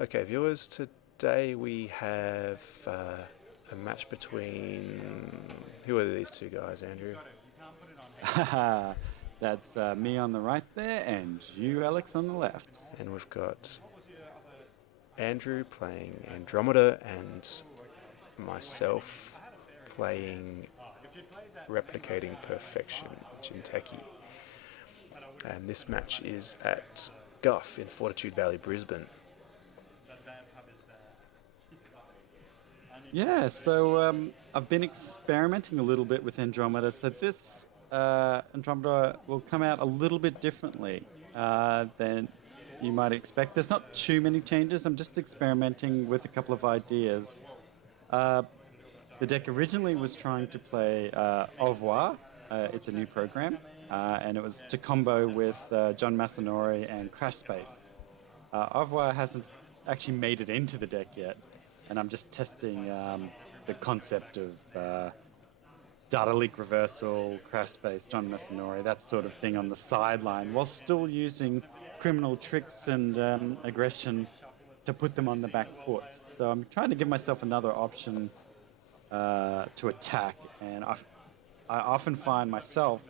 Okay, viewers, today we have a match between. Who are these two guys, Andrew? That's me on the right there, and you, Alex, on the left. And we've got Andrew playing Andromeda and myself playing Replicating Perfection, Jinteki. And this match is at GUF in Fortitude Valley, Brisbane. Yeah, so I've been experimenting a little bit with Andromeda. So this Andromeda will come out a little bit differently than you might expect. There's not too many changes. I'm just experimenting with a couple of ideas. Uh, the deck originally was trying to play Au revoir. It's a new program, and it was to combo with John Masanori and Crash Space. Au revoir hasn't actually made it into the deck yet, and I'm just testing the concept of data leak reversal, Crash Space, John Masanori, that sort of thing on the sideline, while still using criminal tricks and aggression to put them on the back foot. So I'm trying to give myself another option to attack, and I often find myself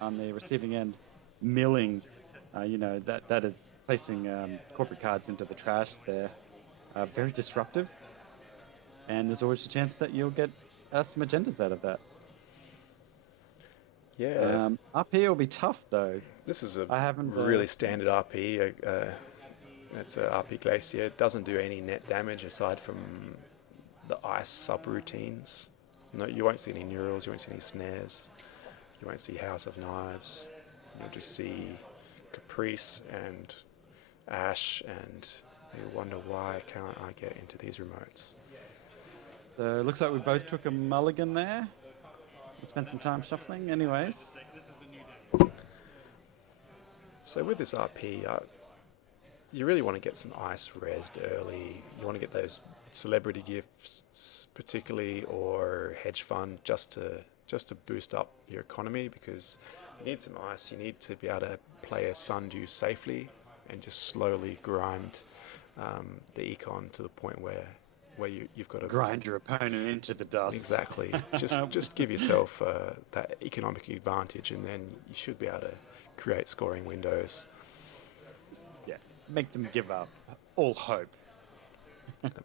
on the receiving end milling, that is placing corporate cards into the trash there. Very disruptive, and there's always a chance that you'll get some agendas out of that. Yeah, RP will be tough though. this is a I haven't. really standard RP. It's a RP Glacier. It doesn't do any net damage aside from the ice subroutines. No, you won't see any neurals, you won't see any snares, you won't see House of Knives. You'll just see Caprice and Ash, and you wonder why can't I get into these remotes. So it looks like we both took a mulligan there. We spent some time shuffling, anyways. So with this RP, you really want to get some ice rezzed early. You want to get those celebrity gifts, particularly, or hedge fund, just to boost up your economy, because you need some ice. You need to be able to play a Sundew safely and just slowly grind the econ to the point where you've got to Grind your opponent into the dust. exactly just give yourself that economic advantage, and then you should be able to create scoring windows. Yeah, make them give up all hope.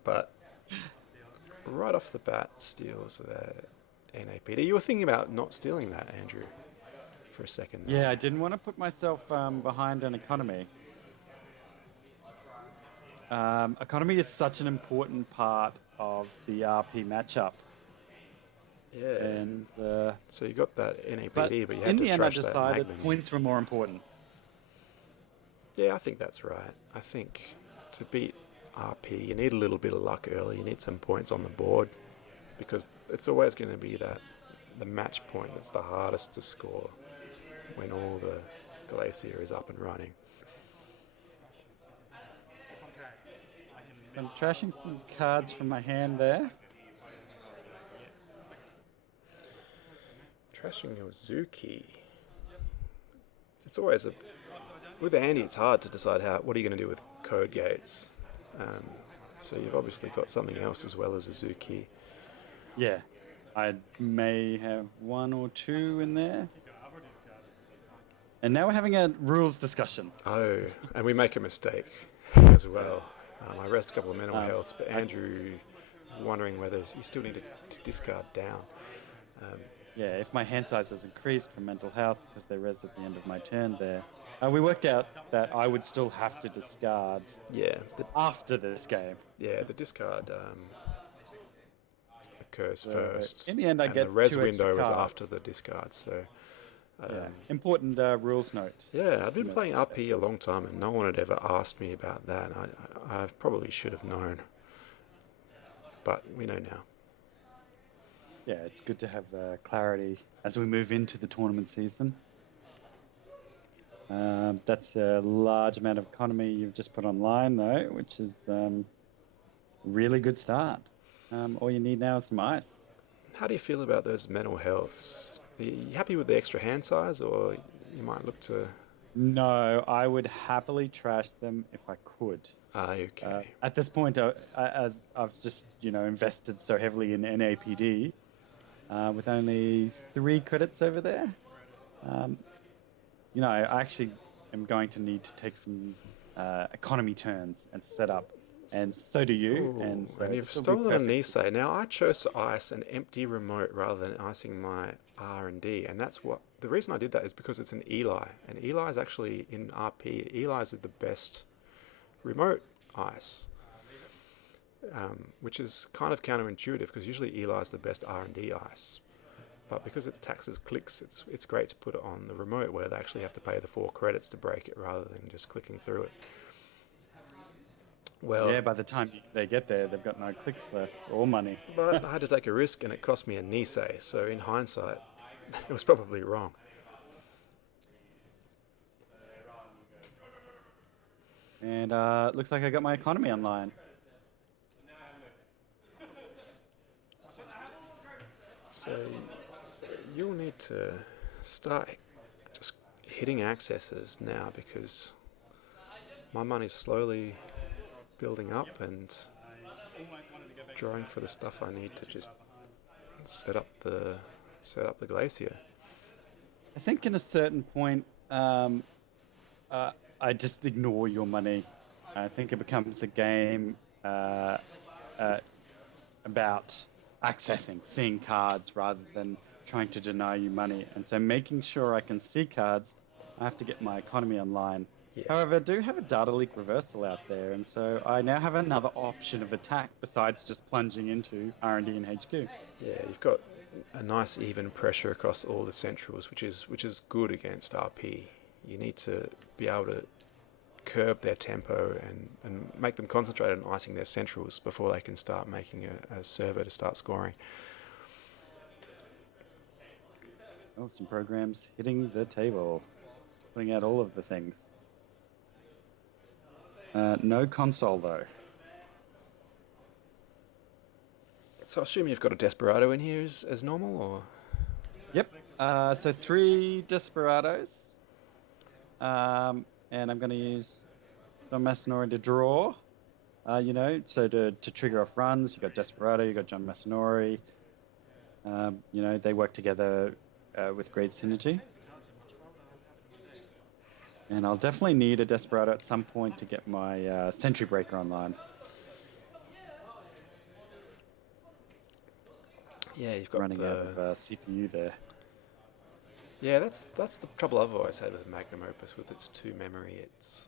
But right off the bat, steals the NAPD. You were thinking about not stealing that, Andrew, for a second there. Yeah, I didn't want to put myself behind an economy. Economy is such an important part of the RP matchup. Yeah. And So you got that NAPD, but but you had in to the end, I trash that decided Magnum. points were more important. Yeah, I think that's right. I think to beat RP, you need a little bit of luck early. You need some points on the board, because it's always going to be the match point that's the hardest to score when all the Glacier is up and running. So I'm trashing some cards from my hand there. Trashing your Zuki. It's always with Andy. It's hard to decide what are you going to do with code gates. So you've obviously got something else as well as a Zuki. Yeah, I may have one or two in there. And now we're having a rules discussion. Oh, and we make a mistake as well. I rest a couple of mental healths, but Andrew is wondering whether you still need to discard down. Yeah, if my hand size has increased from mental health because they res at the end of my turn there. We worked out that I would still have to discard Yeah, after this game. the discard occurs first. In the end, I and get the res two extra window is cards. after the discard. So Important rules note. yeah, I've been playing RP a long time, and no one had ever asked me about that. I probably should have known, but we know now. Yeah, it's good to have clarity as we move into the tournament season. That's a large amount of economy you've just put online, though, which is a really good start. All you need now is some ice. How do you feel about those mental healths? Are you happy with the extra hand size, or you might look to... No, I would happily trash them if I could. Okay. At this point, as I've just invested so heavily in NAPD, with only 3 credits over there, um, I actually am going to need to take some economy turns and set up, and so do you, Oh, and and so you've this will be stolen a perfect. Nisei. Now, I chose to ice an empty remote rather than icing my R&D, and that's what the reason I did that is because it's an Eli, and Eli is actually in RP. Eli's are the best remote ice, which is kind of counterintuitive because usually Eli's the best R&D ice. But because it's taxes clicks, it's great to put it on the remote where they actually have to pay the 4 credits to break it rather than just clicking through it. Well, Yeah, by the time they get there, they've got no clicks left or money. but I had to take a risk and it cost me a Nisei, so in hindsight, it was probably wrong. And looks like I got my economy online. So you'll need to start just hitting accesses now because my money's slowly building up and drawing for the stuff I need to just set up the glacier. I think in a certain point, uh, I just ignore your money. I think it becomes a game uh, about accessing, seeing cards rather than trying to deny you money. And so making sure I can see cards, I have to get my economy online. Yeah, However, I do have a data leak reversal out there, and so I now have another option of attack besides just plunging into R&D and HQ. yeah, you've got a nice even pressure across all the centrals, which is good against RP. You need to be able to curb their tempo and make them concentrate on icing their centrals before they can start making a server to start scoring. Oh, some programs hitting the table, putting out all of the things. No console though. So I assume you've got a Desperado in here as normal, or Yep. So 3 Desperados. And I'm going to use John Massinori to draw. So to trigger off runs, you've got Desperado, you've got John Massinori. They work together with great synergy. And I'll definitely need a Desperado at some point to get my Sentry Breaker online. yeah, you've got Running out the of CPU there. yeah. That's the trouble I've always had with Magnum Opus with its 2 memory. It's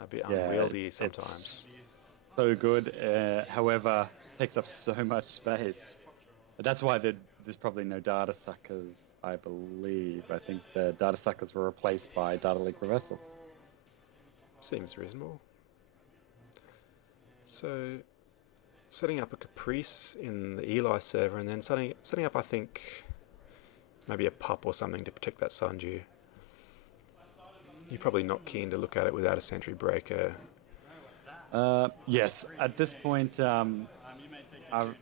a bit Yeah, unwieldy it's sometimes. so good. However, takes up so much space. That's why there's probably no data suckers, I believe. I think the data suckers were replaced by data leak reversals. Seems reasonable. So setting up a Caprice in the Eli server, and then setting up, I think, maybe a pup or something to protect that Sundew. You're probably not keen to look at it without a Sentry Breaker. Yes, at this point, I've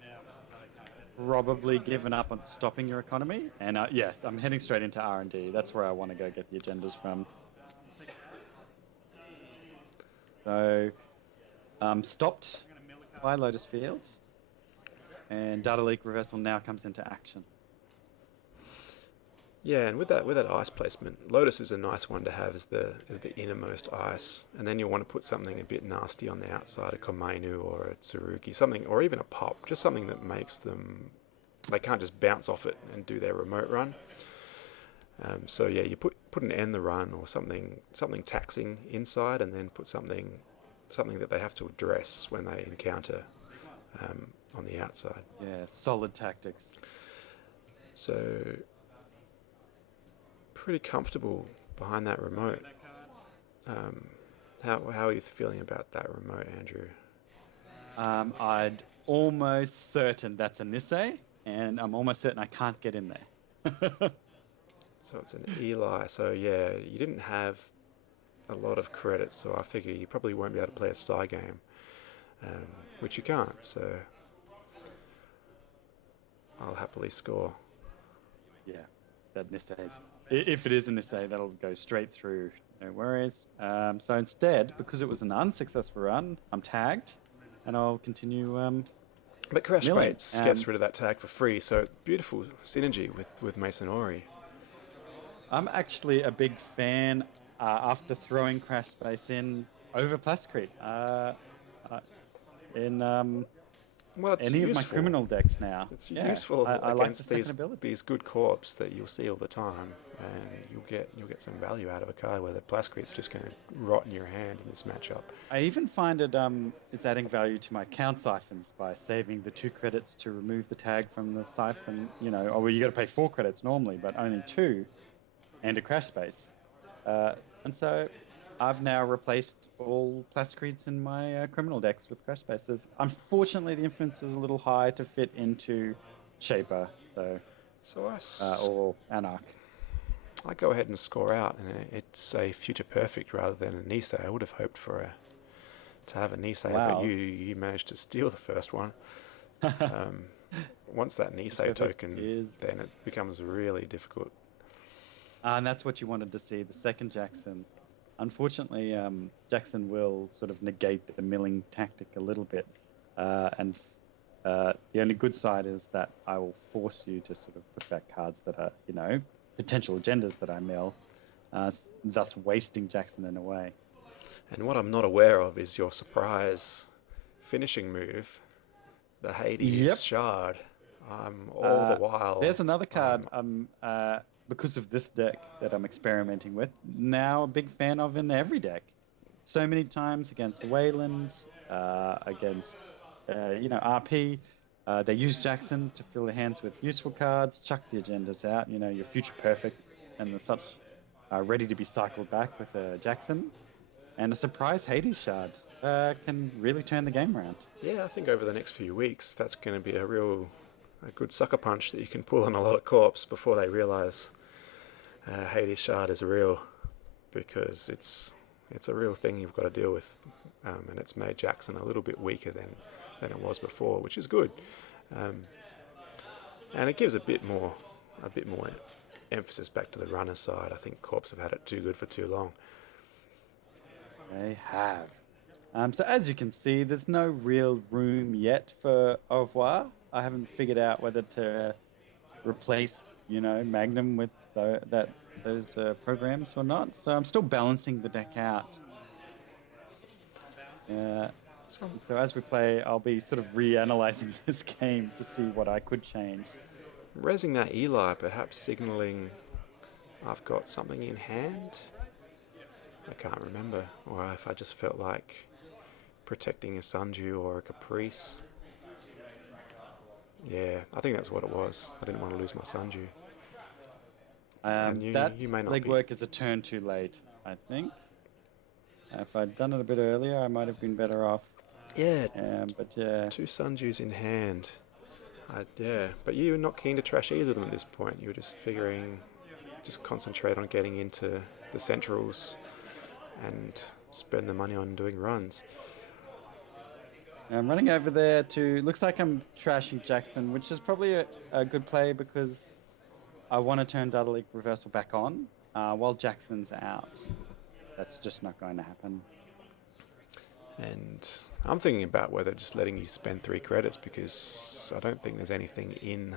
probably given up on stopping your economy, and yes, I'm heading straight into R&D. That's where I want to go get the agendas from. So, stopped by Lotus Field, and data leak reversal now comes into action. Yeah, and with that ice placement, Lotus is a nice one to have as the innermost ice, and then you'll want to put something a bit nasty on the outside, a Komainu or a Tsurugi, something, or even a pop, just something that makes them they can't just bounce off it and do their remote run. So yeah, you put an end the run or something taxing inside, and then put something that they have to address when they encounter on the outside. Yeah, solid tactics. So pretty comfortable behind that remote. Um, how are you feeling about that remote, Andrew? I'd almost certain that's a Nisei, and I'm almost certain I can't get in there. So it's an Eli. So yeah, you didn't have a lot of credits, so I figure you probably won't be able to play a Psy game, um, which you can't. So I'll happily score. Yeah, that Nisei. If it is a Nisei, that'll go straight through No worries. So instead, because it was an unsuccessful run, I'm tagged, and I'll continue But Crash milling. Baits gets rid of that tag for free, so beautiful synergy with Masonori. I'm actually a big fan after throwing Crash Space in over Plasticrete uh, in Well, it's any of my useful. criminal decks now. It's Yeah, useful I like the against second ability. these good corps that you'll see all the time, and you'll get some value out of a card where the Plascrete's just going to rot in your hand in this matchup. I even find it's adding value to my count siphons by saving the 2 credits to remove the tag from the siphon. You know, oh well, you got to pay 4 credits normally, but only 2, and a Crash Space. Uh, and so I've now replaced all Plasticretes in my criminal decks with Crash Spaces. Unfortunately, the influence is a little high to fit into Shaper, So or Anarch. I go ahead and score out, and it's a future perfect rather than a Nisei. I would have hoped for to have a Nisei, but Wow. you managed to steal the first one. Once that Nisei Perfect token, is, then it becomes really difficult. and that's what you wanted to see, the second Jackson. Unfortunately, Jackson will sort of negate the milling tactic a little bit, and the only good side is that I will force you to sort of put back cards that are, potential agendas that I mill, thus wasting Jackson in a way. And what I'm not aware of is your surprise finishing move, the Yep. Hades Shard. All the while, There's another card because of this deck that I'm experimenting with, now a big fan of in every deck. So many times against Wayland, against, RP. They use Jackson to fill their hands with useful cards, chuck the agendas out, your future perfect and the such, ready to be cycled back with a Jackson. And a surprise Hades Shard can really turn the game around. yeah, I think over the next few weeks, that's going to be a good sucker punch that you can pull on a lot of corps before they realise Hades Shard is real, because it's a real thing you've got to deal with, and it's made Jackson a little bit weaker than it was before, which is good, and it gives a bit more emphasis back to the runner side. I think corps have had it too good for too long. They have. So as you can see, there's no real room yet for au revoir. I haven't figured out whether to replace, Magnum with those programs or not. So I'm still balancing the deck out. So as we play, I'll be sort of reanalyzing this game to see what I could change. Resing that Eli, perhaps signalling I've got something in hand. I can't remember, or if I just felt like protecting a Sunju or a Caprice. Yeah, I think that's what it was. I didn't want to lose my Sunju. And That you may not be. legwork is a turn too late, I think. If I'd done it a bit earlier, I might have been better off. Yeah, But yeah. 2 Sunjus in hand. Yeah, but you were not keen to trash either of them at this point. You were just figuring, just concentrate on getting into the centrals and spend the money on doing runs. I'm running over there looks like I'm trashing Jackson, which is probably a good play because I want to turn Dudley Reversal back on while Jackson's out. That's just not going to happen. And I'm thinking about whether just letting you spend 3 credits, because I don't think there's anything in.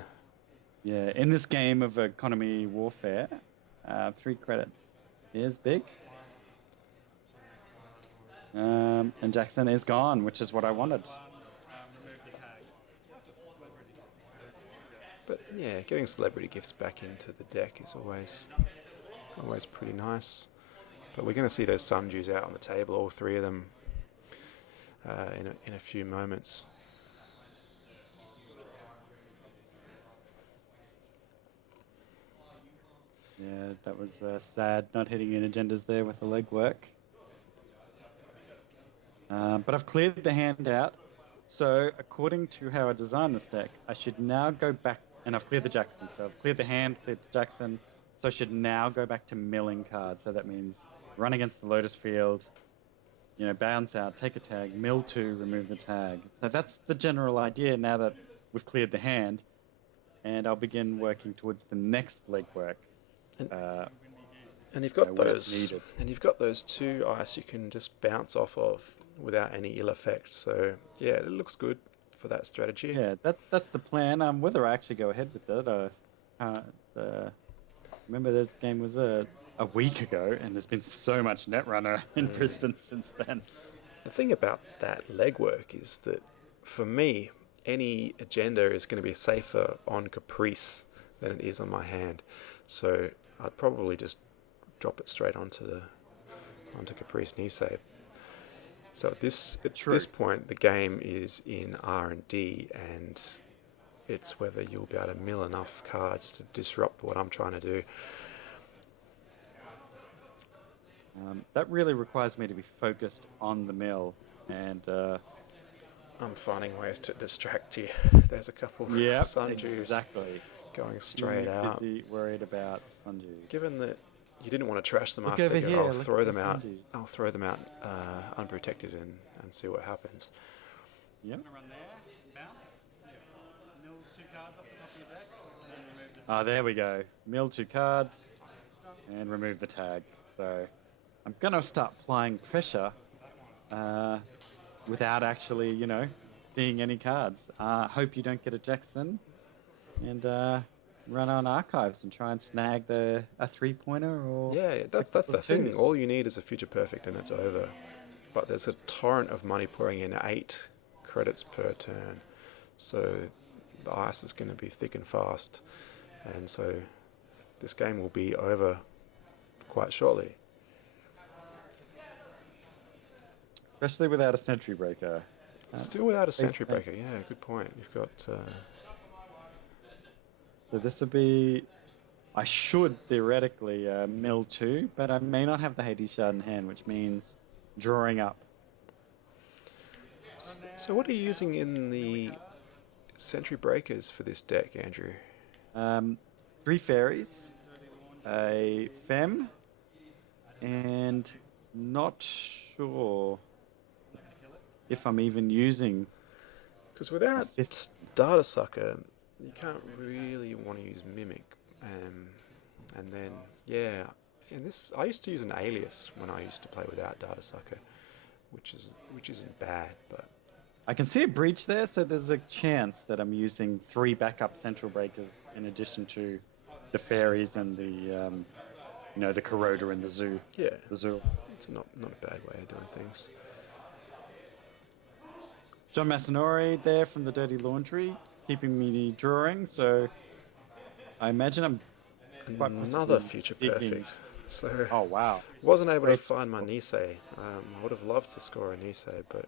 Yeah, in this game of economy warfare, 3 credits is big. And Jackson is gone, which is what I wanted. But yeah, getting celebrity gifts back into the deck is always pretty nice. But we're going to see those Sunjus out on the table, all 3 of them, in a few moments. Yeah, that was sad not hitting in agendas there with the legwork. But I've cleared the hand out. So according to how I designed this deck, I should now go back, and I've cleared the Jackson. So I've cleared the hand, cleared the Jackson. So I should now go back to milling cards. So that means run against the Lotus Field, bounce out, take a tag, mill 2, remove the tag. So that's the general idea now that we've cleared the hand. And I'll begin working towards the next legwork. And you've you know, got when it's those, needed. and you've got those two ice you can just bounce off of without any ill effect. So yeah, it looks good for that strategy. Yeah, that's the plan. Whether I actually go ahead with it, can't. Remember, this game was a week ago, and there's been so much Netrunner in Brisbane since then. The thing about that legwork is that for me, any agenda is going to be safer on Caprice than it is on my hand. So I'd probably just drop it straight onto Caprice Nisei. So at True. this point, the game is in R&D, and it's whether you'll be able to mill enough cards to disrupt what I'm trying to do. That really requires me to be focused on the mill, and I'm finding ways to distract you. There's a couple yep, Sundews exactly. going Too straight out. busy worried about Sunju. Given that you didn't want to trash them, I Look over figured here. I'll Look throw at the them out. Sunju. I'll throw them out unprotected and see what happens. Yep. Run there, bounce, mill 2 cards off the top of your deck, and then remove the Ah, there we go. Mill 2 cards and remove the tag. So I'm gonna start applying pressure without actually, you know, seeing any cards. Hope you don't get a Jackson, and run on archives and try and snag a 3-pointer or Yeah, that's couple the of thing. twos. All you need is a future perfect and it's over. But there's a torrent of money pouring in, 8 credits per turn. So the ice is going to be thick and fast. And so this game will be over quite shortly. Especially without a sentry breaker. Still without a sentry Thank- breaker. Yeah, good point. You've got... So this would be. I should theoretically mill 2, but I may not have the Hades Shard in hand, which means drawing up. So what are you using in the sentry breakers for this deck, Andrew? 3 fairies, a fem, and not sure if I'm even using. Because without Fifth. Data Sucker, you can't really want to use Mimic. And then, yeah, in this, I used to use an alias when I used to play without Data Sucker, which isn't bad, but I can see a breach there, so there's a chance that I'm using 3 backup central breakers in addition to the fairies and the, you know, the corroder and the zoo. yeah, The zoo. it's not a bad way of doing things. John Masanori there from the Dirty Laundry, keeping me drawing, so I imagine I'm quite Another possibly future digging. perfect. So Oh wow. wasn't able to Great find my score. Nisei. I would have loved to score a Nisei, but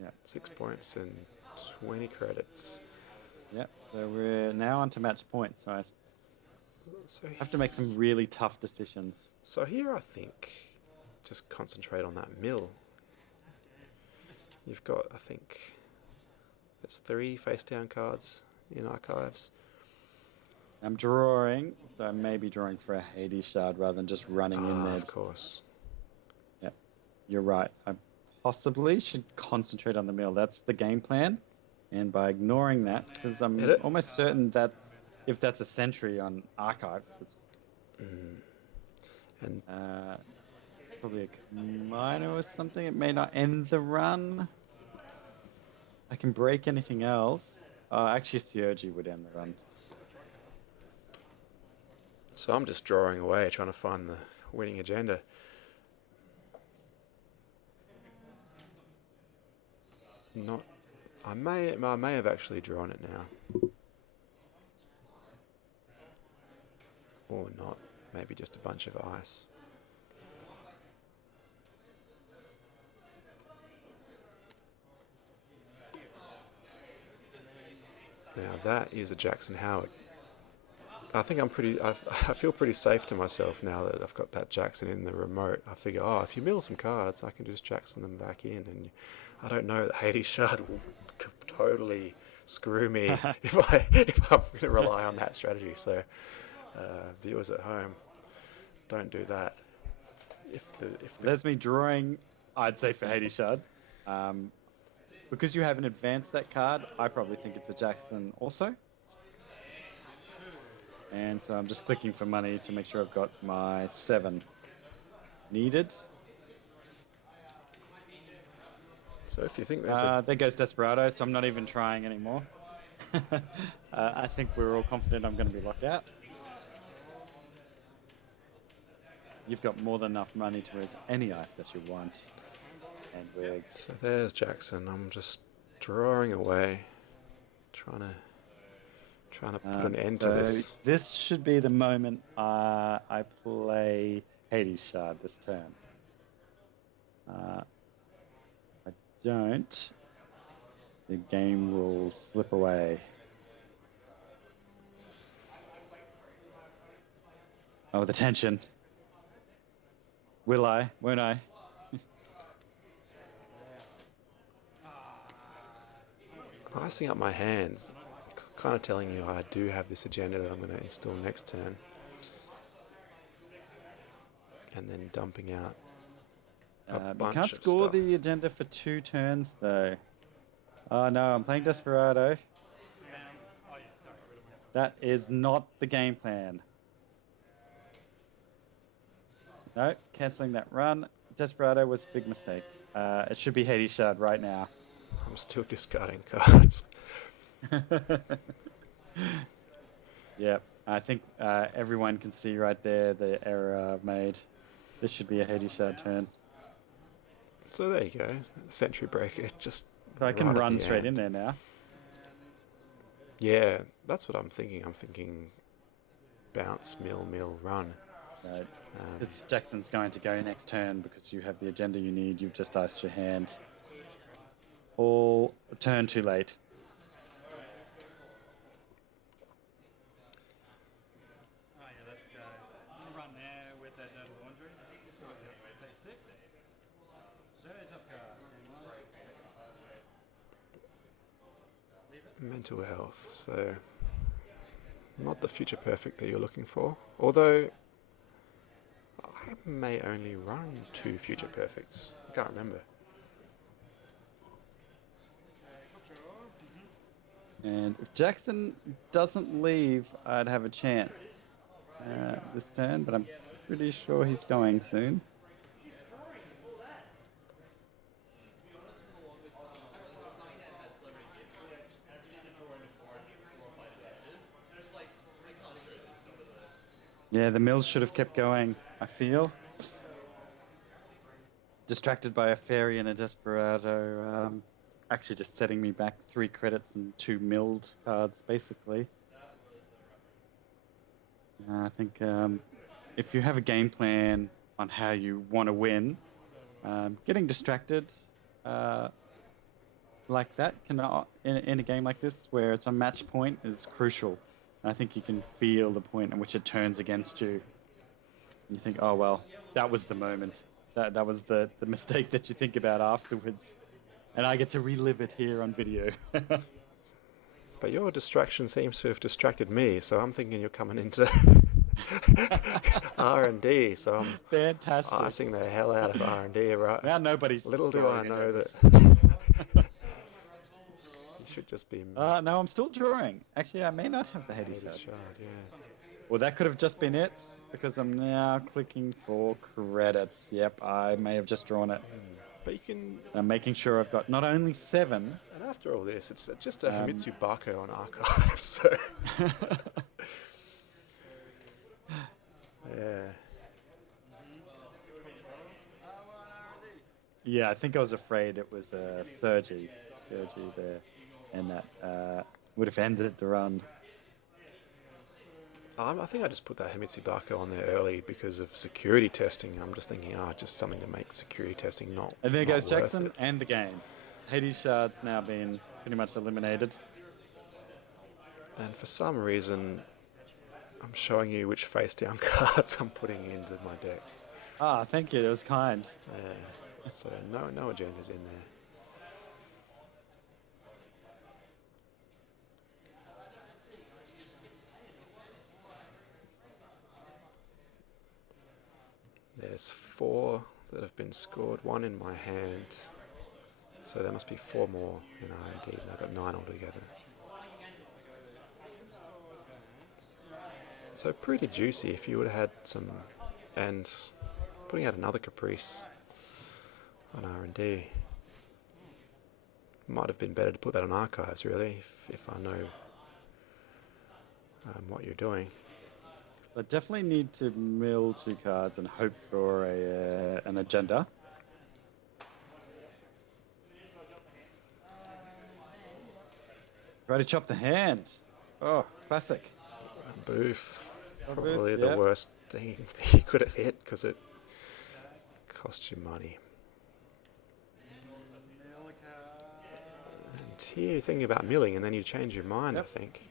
Yeah. 6 points and 20 credits. Yep. So we're now on to match point, so I So have to make some really tough decisions. So here I think just concentrate on that mill. You've got, I think, there's 3 face down cards in archives. I'm drawing, so I may be drawing for a Hades Shard rather than just running in there. Of course. Yep. You're right. I possibly should concentrate on the mill. That's the game plan. And by ignoring that, because I'm Hit it. almost certain that if that's a sentry on archives, it's And probably a minor or something. It may not end the run. I can break anything else. Actually, Sergi would end the run. so I'm just drawing away, trying to find the winning agenda. Not, I may have actually drawn it now, or not. Maybe just a bunch of ice. Now that is a Jackson Howard. I think I feel pretty safe to myself now that I've got that Jackson in the remote. I figure, oh, if you mill some cards, I can just Jackson them back in, and I don't know that Hades Shard will totally screw me if I'm going to rely on that strategy. So viewers at home, don't do that. If the There's me drawing, I'd say for Hades Shard. Because you haven't advanced that card, I probably think it's a Jackson also. And so I'm just clicking for money to make sure I've got my 7 needed. So if you think there's a... There goes Desperado, so I'm not even trying anymore. I think we're all confident I'm going to be locked out. You've got more than enough money to raise any ice that you want. And we're... So there's Jackson. I'm just drawing away, trying to put an end to this. This should be the moment I play Hades Shard this turn. I don't, the game will slip away. Oh, the tension. Will I? Won't I? Icing up my hands, kind of telling you I do have this agenda that I'm going to install next turn. And then dumping out a You bunch can't of score stuff. the agenda for 2 turns, though. Oh no, I'm playing Desperado. Oh yeah, sorry. That is not the game plan. No, cancelling that run. Desperado was a big mistake. It should be Hades Shard right now. I'm still discarding cards. Yep, I think everyone can see right there the error I've made. This should be a Hades Shard turn. So there you go, Sentry Breaker, just So I can right at run the straight end. in there now. Yeah, that's what I'm thinking. I'm thinking bounce, mill, run. Right. Because Jackson's going to go next turn because you have the agenda you need. You've just iced your hand. All turn too late. Oh yeah, let's go. Run there with that dirty laundry. Play 6. Show top card. Leave it. Mental health, so not the future perfect that you're looking for. Although I may only run 2 future perfects. I can't remember. And if Jackson doesn't leave, I'd have a chance this turn, but I'm pretty sure he's going soon. Yeah, the mills should have kept going, I feel. Distracted by a fairy and a Desperado, actually just setting me back 3 credits and 2 milled cards, basically. I think if you have a game plan on how you want to win, getting distracted like that in a game like this, where it's on match point, is crucial. I think you can feel the point at which it turns against you. And you think, oh well, that was the moment. That was the mistake that you think about afterwards. And I get to relive it here on video. But your distraction seems to have distracted me, so I'm thinking you're coming into R&D, so I'm Fantastic. icing the hell out of R&D, right? Now nobody's... Little do I throwing know it. that you should just be No, I'm still drawing. Actually, I may not have the Hades Hades Shard. Shard, yeah. Well, that could have just been it, because I'm now clicking for credits. Yep, I may have just drawn it. But you can, I'm making sure I've got not only 7... and after all this, it's just a Himitsu Bako on archive, so... yeah. Yeah, I think I was afraid it was Sergi there, and that would have ended the run. I think I just put that Himitsu Bako on there early because of security testing. I'm just thinking, just something to make security testing not. And there not goes worth Jackson it. and the game. Hades Shard's now been pretty much eliminated. And for some reason, I'm showing you which face down cards I'm putting into my deck. Ah, thank you. It was kind. Yeah. So no agendas in there. There's 4 that have been scored, 1 in my hand. So there must be 4 more in R&D, and I've got 9 altogether. So pretty juicy if you would have had some, and putting out another Caprice on R&D. Might have been better to put that on archives, really, if I know what you're doing. I definitely need to mill 2 cards and hope for an agenda. Try to chop the hand. Oh, classic. Boof. Oh, Probably boof, the yep. worst thing you could have hit because it cost you money. And here you're thinking about milling and then you change your mind, Yep. I think.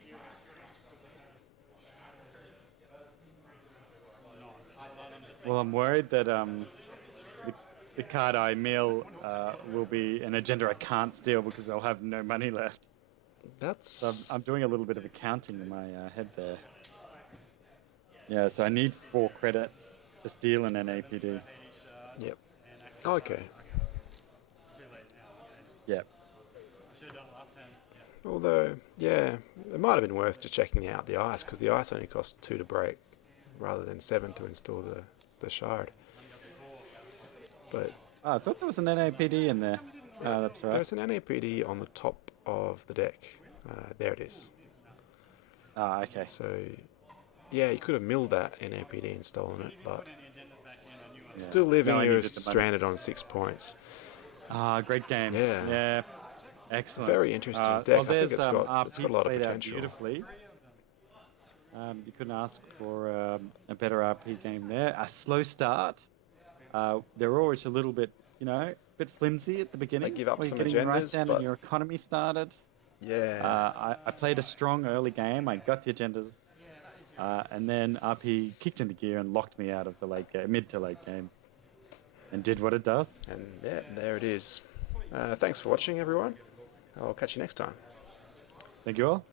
Well, I'm worried that the card I mill will be an agenda I can't steal because I'll have no money left. That's... So I'm doing a little bit of accounting in my head there. Yeah, so I need 4 credits to steal an NAPD. Yep. Okay. It's too late now. Okay. Yep. I should have done it last time. Yeah. Although, yeah, it might have been worth just checking out the ice because the ice only cost 2 to break rather than 7 to install the shard. But Oh, I thought there was an NAPD in there. Oh, that's right. there's an NAPD on the top of the deck. There it is. Ah, okay. So, yeah, you could have milled that NAPD and stolen it, but Put any agendas back in, I knew I Yeah. still leaving No, I you needed the money. stranded on 6 points. Ah, great game. Yeah. Yeah. Excellent. Very interesting deck. Well, I think there's it's got RP a lot of played out potential. beautifully. You couldn't ask for a better RP game there. A slow start. They're always a little bit, a bit flimsy at the beginning. They give up while some you're getting your ice agendas, down but- and your economy started. Yeah. I played a strong early game. I got the agendas, and then RP kicked into gear and locked me out of the late game, mid to late game, and did what it does. And yeah, there it is. Thanks for watching, everyone. I'll catch you next time. Thank you all.